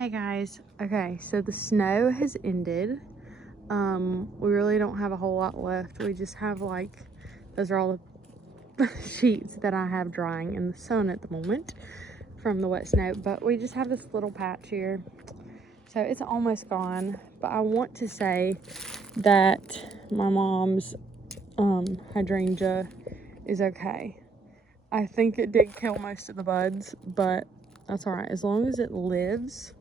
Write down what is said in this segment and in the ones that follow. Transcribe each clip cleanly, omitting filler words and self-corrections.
Hey guys, okay, so the snow has ended. We really don't have a whole lot left. We just have like, those are all the sheets that I have drying in the sun at the moment from the wet snow, but we just have this little patch here. So it's almost gone, but I want to say that my mom's hydrangea is okay. I think it did kill most of the buds, but that's all right. As long as it lives,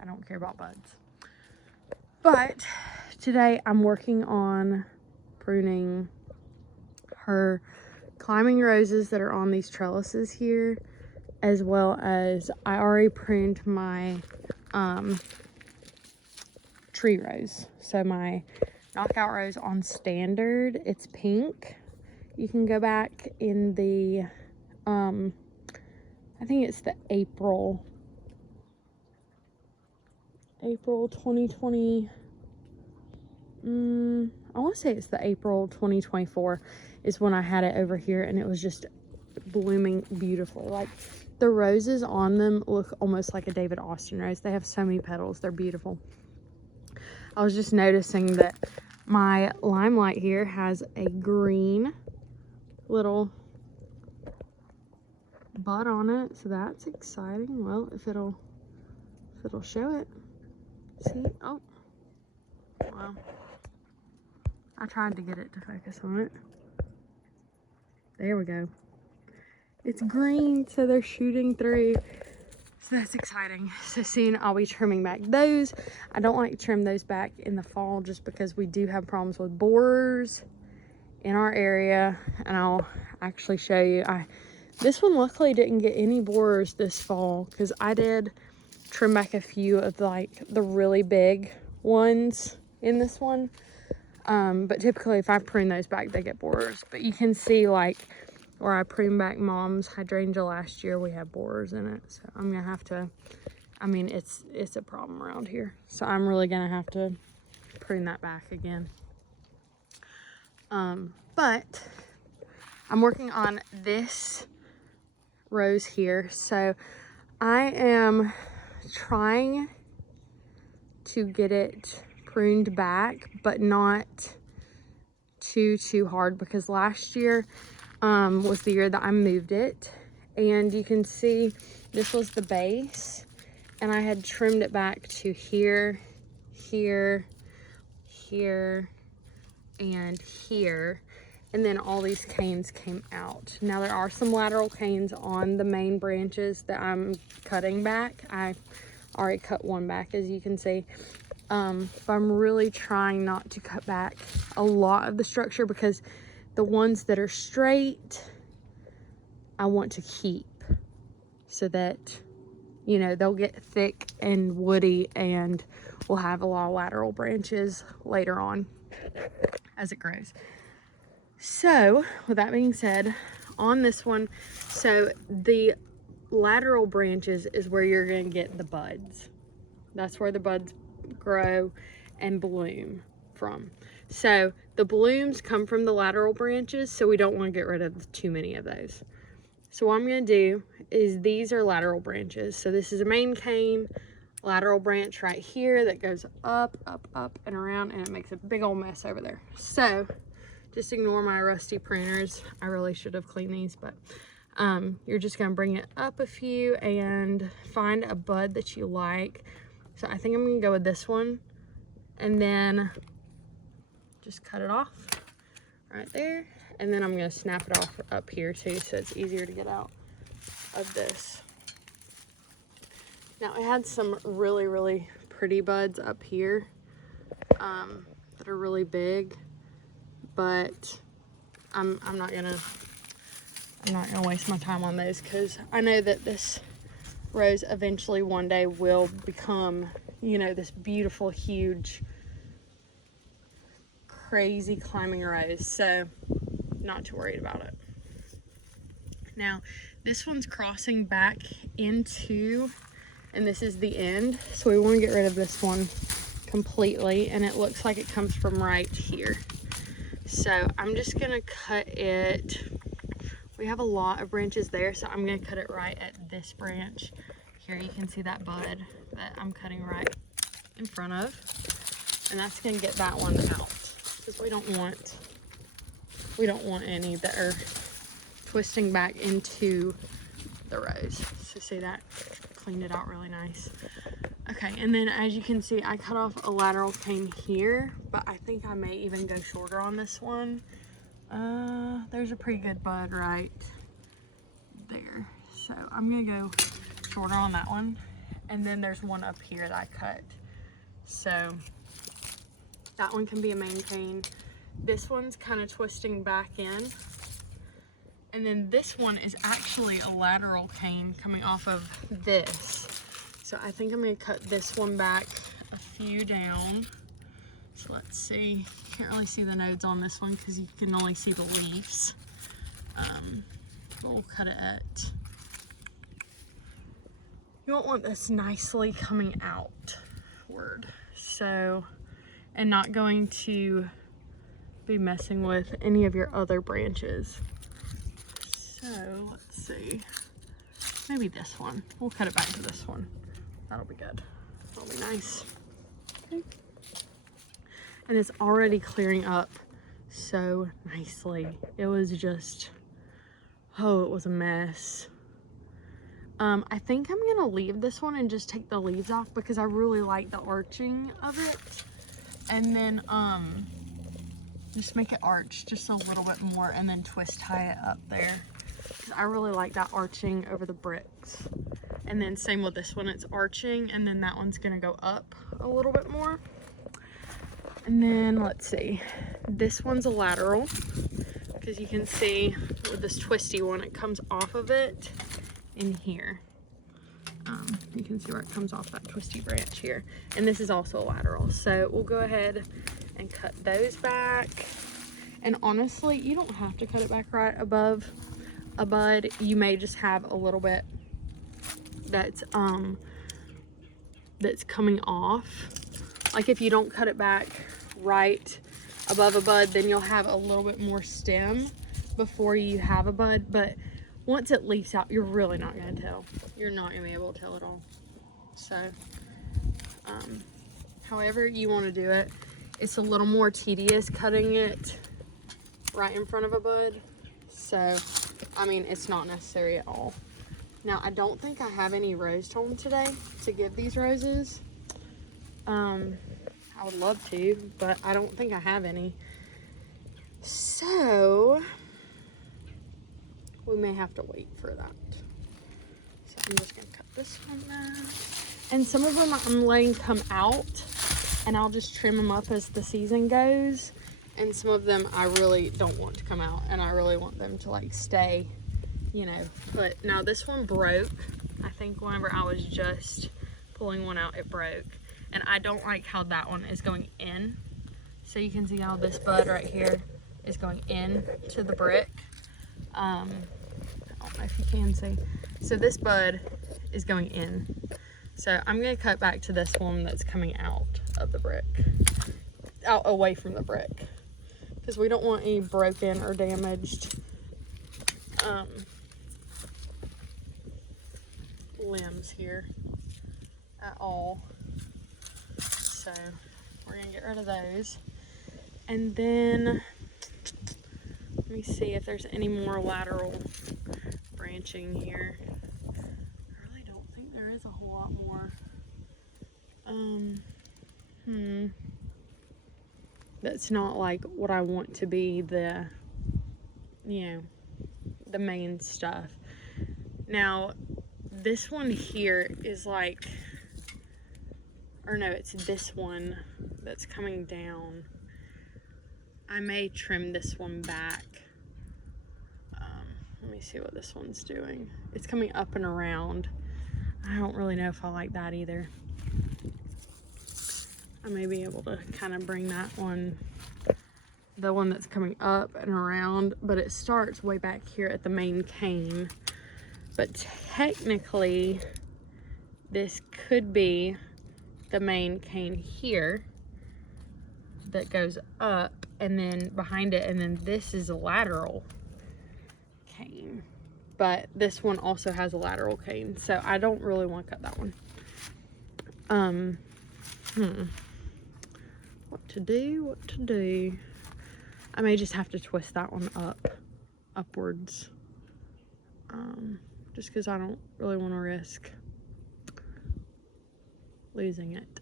I don't care about buds. But today I'm working on pruning her climbing roses that are on these trellises here, as well as I already pruned my tree rose. So my knockout rose on standard, it's pink. You can go back in the I think it's the April 2020, I want to say it's the April 2024 is when I had it over here, and it was just blooming beautifully. Like, the roses on them look almost like a David Austin rose. They have so many petals, they're beautiful. I was just noticing that my limelight here has a green little bud on it, so that's exciting. Well, if it'll show it. See? Oh, wow. I tried to get it to focus on it. There we go. It's green, so they're shooting through. So that's exciting. So soon I'll be trimming back those. I don't like to trim those back in the fall just because we do have problems with borers in our area. And I'll actually show you. This one luckily didn't get any borers this fall because I did trim back a few of like the really big ones in this one. But typically if I prune those back, they get borers. But you can see like where I pruned back Mom's hydrangea last year, we have borers in it. So I'm gonna have to, I mean, it's a problem around here. So I'm really gonna have to prune that back again. But I'm working on this rose here. So I am trying to get it pruned back, but not too hard, because last year was the year that I moved it, and you can see this was the base, and I had trimmed it back to here, here, here, and here, and then all these canes came out. Now there are some lateral canes on the main branches that I'm cutting back. I already cut one back, as you can see. But I'm really trying not to cut back a lot of the structure, because the ones that are straight, I want to keep so that, you know, they'll get thick and woody, and we'll have a lot of lateral branches later on as it grows. So with that being said, on this one, so the lateral branches is where you're going to get the buds. That's where the buds grow and bloom from. So the blooms come from the lateral branches, so we don't want to get rid of too many of those. So what I'm going to do is, these are lateral branches. So this is a main cane, lateral branch right here that goes up, up, up, and around, and it makes a big old mess over there. So just ignore my rusty pruners. I really should have cleaned these, but you're just going to bring it up a few and find a bud that you like. So I think I'm going to go with this one, and then just cut it off right there. And then I'm going to snap it off up here too, so it's easier to get out of this. Now, I had some really pretty buds up here that are really big, but I'm not gonna waste my time on those, because I know that this rose eventually one day will become, you know, this beautiful, huge, crazy climbing rose. So not too worried about it. Now this one's crossing back into, and this is the end, so we want to get rid of this one completely, and it looks like it comes from right here. So I'm just gonna cut it. We have a lot of branches there, so I'm gonna cut it right at this branch here, you can see that bud that I'm cutting right in front of. And that's gonna get that one out because we don't want any that are twisting back into the rose. So see that? Cleaned it out really nice. Okay, and then as you can see, I cut off a lateral cane here, but I think I may even go shorter on this one. There's a pretty good bud right there. So I'm gonna go shorter on that one. And then there's one up here that I cut. So that one can be a main cane. This one's kind of twisting back in. And then this one is actually a lateral cane coming off of this. So I think I'm gonna cut this one back a few down. So let's see, you can't really see the nodes on this one because you can only see the leaves. But we'll cut it at, you won't want this nicely coming outward. So, and not going to be messing with any of your other branches. So let's see, maybe this one. We'll cut it back to this one. That'll be good. That'll be nice. Okay. And it's already clearing up so nicely. It was just, oh, it was a mess. I think I'm gonna leave this one and just take the leaves off because I really like the arching of it. And then just make it arch just a little bit more and then twist tie it up there. I really like that arching over the bricks. And then same with this one, it's arching, and then that one's gonna go up a little bit more. And then let's see, this one's a lateral because you can see with this twisty one, it comes off of it in here. You can see where it comes off that twisty branch here. And this is also a lateral. So we'll go ahead and cut those back. And honestly, you don't have to cut it back right above a bud. You may just have a little bit that's coming off. Like if you don't cut it back right above a bud, then you'll have a little bit more stem before you have a bud. But once it leaves out, you're really not gonna tell. You're not gonna be able to tell at all. So however you want to do it, it's a little more tedious cutting it right in front of a bud. So I mean, it's not necessary at all. Now, I don't think I have any rose tone today to give these roses. I would love to, but I don't think I have any. So, we may have to wait for that. So, I'm just going to cut this one back. And some of them I'm letting come out, and I'll just trim them up as the season goes. And some of them I really don't want to come out, and I really want them to like stay, you know. But now this one broke. I think whenever I was just pulling one out, it broke. And I don't like how that one is going in. So you can see how this bud right here is going in to the brick. I don't know if you can see. So this bud is going in. So I'm gonna cut back to this one that's coming out of the brick, out away from the brick, because we don't want any broken or damaged limbs here at all. So we're gonna get rid of those. And then let me see if there's any more lateral branching here. I really don't think there is a whole lot more. That's not like what I want to be the, you know, the main stuff. Now, this one here is like, or no, it's this one that's coming down. I may trim this one back. Let me see what this one's doing. It's coming up and around. I don't really know if I like that either. I may be able to kind of bring that one, the one that's coming up and around, but it starts way back here at the main cane. But technically, this could be the main cane here that goes up and then behind it, and then this is a lateral cane. but this one also has a lateral cane, so I don't really want to cut that one. What to do? I may just have to twist that one upwards, just because I don't really want to risk losing it.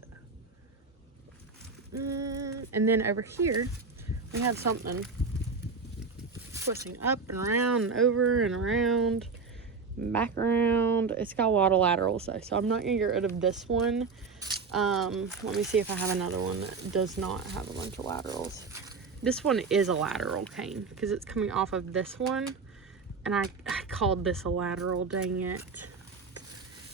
And then over here we have something twisting up and around and over and around and back around. It's got a lot of laterals though, so I'm not gonna get rid of this one. Let me see if I have another one that does not have a bunch of laterals. This one is a lateral cane because it's coming off of this one, and I called this a lateral, dang it.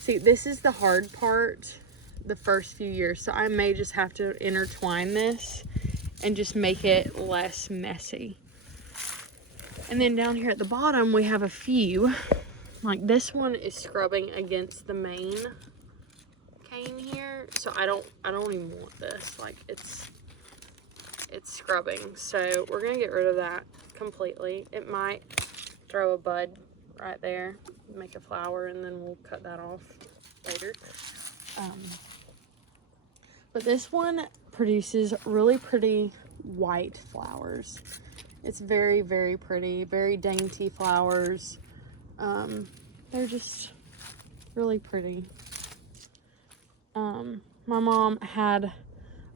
See, this is the hard part the first few years, so I may just have to intertwine this and just make it less messy. And then down here at the bottom we have a few, like this one is scrubbing against the main cane here, so I don't even want this. Like it's scrubbing, so we're gonna get rid of that completely. It might throw a bud right there, make a flower, and then we'll cut that off later. But this one produces really pretty white flowers. It's very, very pretty, very dainty flowers. They're just really pretty. My mom had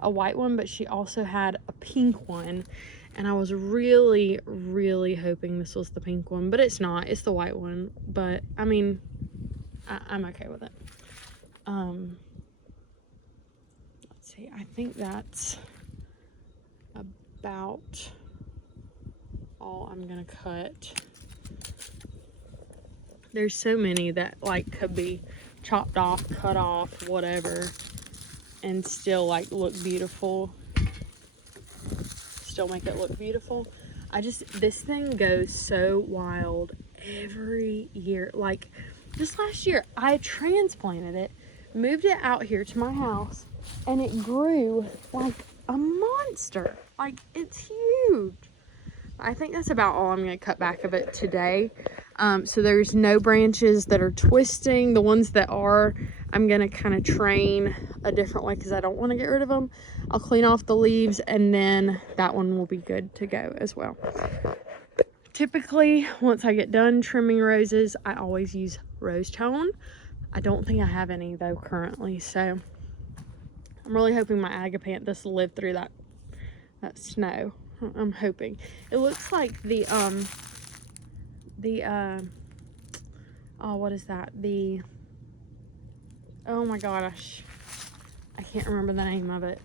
a white one, but she also had a pink one, and I was really, really hoping this was the pink one, but it's not. It's the white one, but I mean, I'm okay with it. Let's see, I think that's about all I'm gonna cut. There's so many that like could be chopped off, cut off, whatever, and still like look beautiful, still make it look beautiful. This thing goes so wild every year. Like this last year I transplanted it, moved it out here to my house, and it grew like a monster. Like it's huge. I think that's about all I'm going to cut back of it today. So there's no branches that are twisting. The ones that are, I'm going to kind of train a different way because I don't want to get rid of them. I'll clean off the leaves, and then that one will be good to go as well. Typically, once I get done trimming roses, I always use rose tone. I don't think I have any though currently, so I'm really hoping my agapanthus will live through that snow. I'm hoping. It looks like oh, what is that? Oh my gosh, I can't remember the name of it,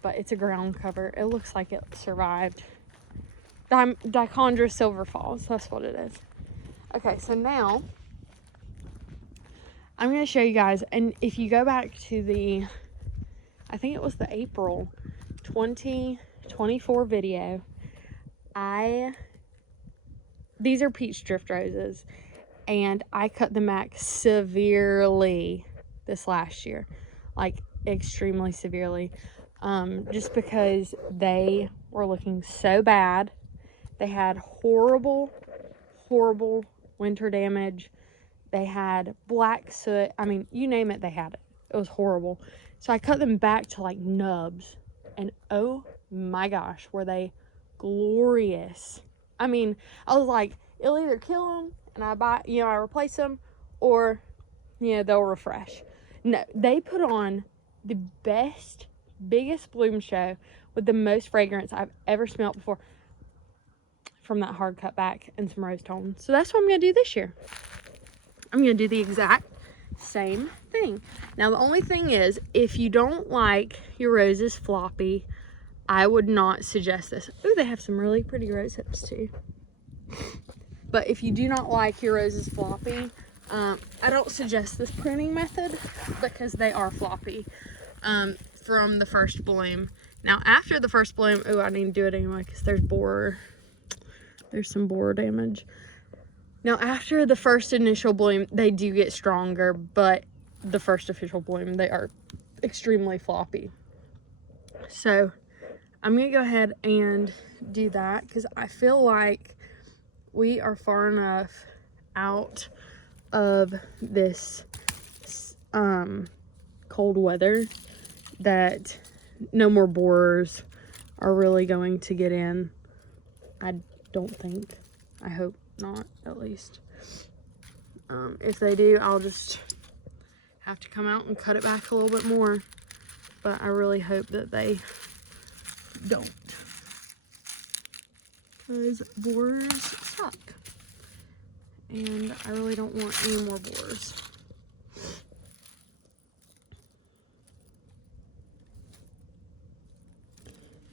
but it's a ground cover. It looks like it survived. Dichondra silver falls, that's what it is. Okay, so now I'm going to show you guys, and if you go back to I think it was the April 2024 video, these are peach drift roses, and I cut them back severely this last year, like extremely severely, just because they were looking so bad. They had horrible winter damage. They had black soot. I mean, you name it, they had it. It was horrible. So I cut them back to like nubs, and oh my gosh, were they glorious. I mean, I was like, it'll either kill them and I replace them, or they'll refresh. No, they put on the best, biggest bloom show with the most fragrance I've ever smelled before from that hard cut back and some rose tone. So that's what I'm gonna do this year. I'm gonna do the exact same thing. Now the only thing is, if you don't like your roses floppy, I would not suggest this. Ooh, they have some really pretty rose hips too. But if you do not like your roses floppy, I don't suggest this pruning method because they are floppy from the first bloom. Now after the first bloom, ooh, I need to do it anyway because there's some borer damage. Now after the first initial bloom, they do get stronger, but the first official bloom, they are extremely floppy. So I'm gonna go ahead and do that because I feel like we are far enough out of this cold weather that no more borers are really going to get in. I don't think. I hope not, at least. If they do, I'll just have to come out and cut it back a little bit more. But I really hope that they don't. Because borers suck. And I really don't want any more borers.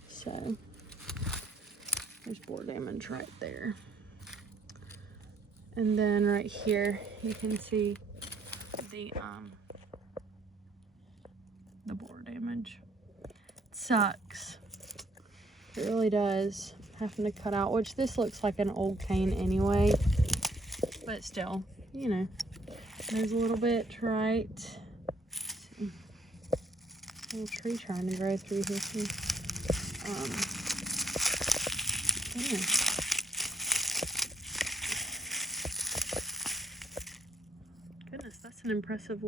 So, there's borer damage right there. And then right here, you can see the borer damage. It sucks. It really does. Having to cut out, which this looks like an old cane anyway. But still, you know, there's a little bit, right? Little tree trying to grow through here too. Yeah. Goodness, that's an impressive